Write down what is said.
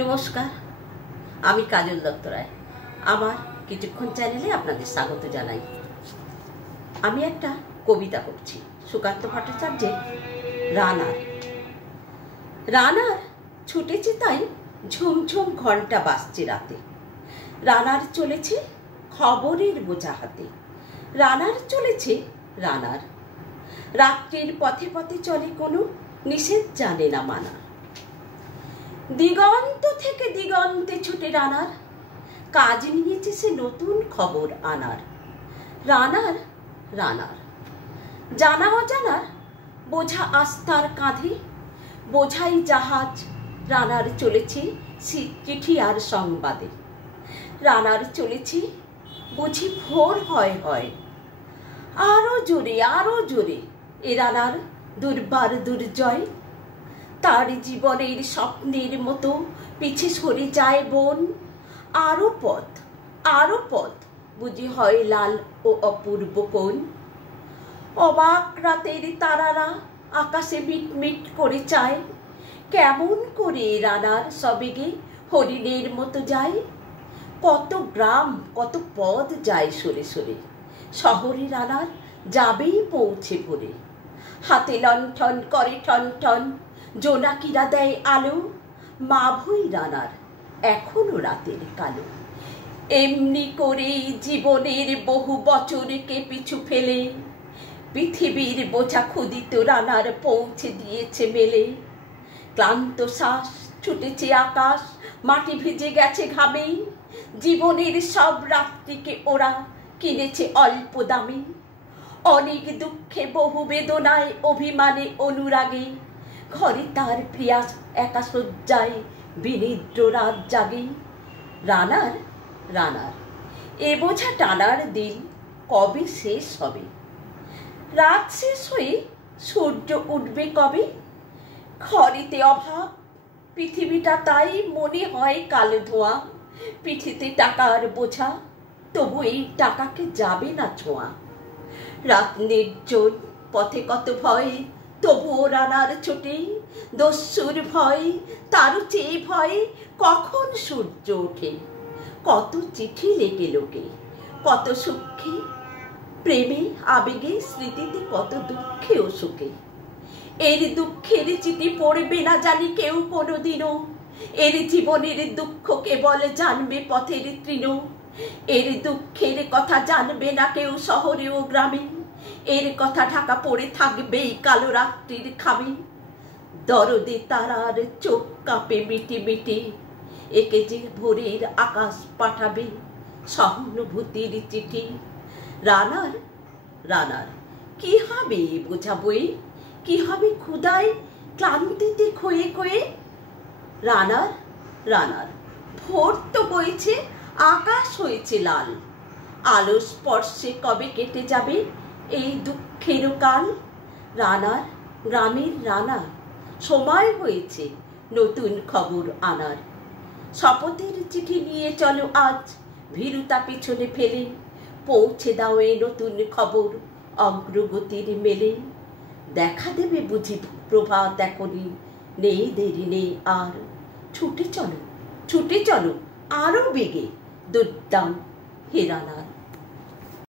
নমস্কার, আমি কাজল দত্ত রায়। আমার কিছুক্ষণ চ্যানেলে আপনাদের স্বাগত জানাই। আমি একটা কবিতা করছি, সুকান্ত ভট্টাচার্যের রানার। রানার ছুটেছে তাই ঝুমঝুম ঘন্টা বাজছে রাতে। রানার চলেছে খবরের বোঝা হাতে। রানার চলেছে রানার। রাত্রির পথে পথে চলে, কোনো নিষেধ জানে না মানা। দিগন্ত থেকে দিগন্তে ছুটে রানার, কাজ নিয়েছে সে নতুন খবর আনার। রানার রানার জানা অজানার বোঝা আস্তার কাঁধে, বোঝাই জাহাজ রানার চলেছে চিঠি আর সংবাদে। রানার চলেছে বুঝি ভোর হয় হয়, আরো জোরে এ রানার দুর্বার দুর্জয়। তার জীবনের স্বপ্নের মতো পিছে সরে যায় বন। আরো পথ বুঝি হয় লাল ও অপূর্ব কোণ। অবাক রাতের তারারা আকাশে মিটমিট করে চায়, কেমন করে রানার সবেগে হরিণের মতো যায়। কত গ্রাম কত পথ যায় সরে সরে, শহরে রানার যাবেই পৌঁছে ভোরে। হাতে লণ্ঠন করে ঠন ঠন, জোনাকিরা দেয় আলো। মাভই রানার এখনো রাতের কালো। এমনি করে জীবনের বহু বছরকে পিছু ফেলে, পৃথিবীর বোঝা ক্ষুদিত রানার পৌঁছে দিয়েছে মেলে। ক্লান্ত শ্বাস ছুটেছে আকাশ, মাটি ভিজে গেছে ঘামে। জীবনের সব রাত্রিকে ওরা কিনেছে অল্প দামে। অনেক দুঃখে বহু বেদনায় অভিমানে অনুরাগে, ঘরে তার প্রিয়া একা শয্যায় বিনিদ্র রাত জাগে। রানার রানার এ বোঝা টানার দিন কবে শেষ হবে? রাত শেষ হয়ে সূর্য উঠবে কবে? ঘরেতে অভাব, পৃথিবীটা তাই মনে হয় কালো ধোঁয়া। পিঠিতে টাকার বোঝা, তবু এই টাকাকে যাবে না ছোঁয়া। রাত নির্জন, পথে কত ভয়, তবুও রানার ছোটে। দস্যুর ভয়, তারও চেয়ে ভয় কখন সূর্য ওঠে। কত চিঠি লেগে লোকে, কত সুখে প্রেমে আবেগে স্মৃতিতে, কত দুঃখে ও সুখে। এর দুঃখের চিঠি পড়বে না জানি কেউ কোনোদিনও। এর জীবনের দুঃখ কেবল জানবে পথের তৃণ। এর দুঃখের কথা জানবে না কেউ শহরে ও গ্রামে। এর কথা ঢাকা পড়ে থাকবেই কালো রাত্রির খামে। দরদে তারার চোখ কাঁপে মিটি মিটি, একে যে ভোরের আকাশ পাঠাবে সহানুভূতির চিঠি। রানার রানার কি হবে বোঝাবই, কি হবে ক্ষুধায় ক্লান্তিতে ক্ষয়ে ক্ষয়ে। রানার রানার ভোর তো বইছে, আকাশ হয়েছে লাল। আলো স্পর্শে কবে কেটে যাবে এই দুঃখের কাল। রানার গ্রামের রানার সময় হয়েছে নতুন খবর আনার। শপথের চিঠি নিয়ে চলো আজ ভীরুতা পিছনে ফেলে, পৌঁছে দাও এ নতুন খবর অগ্রগতির মেলে। দেখা দেবে বুঝি প্রভাত এখনই, নেই দেরি নেই আর। ছুটে চলো আরো বেগে, দুর্দাম হে রানার।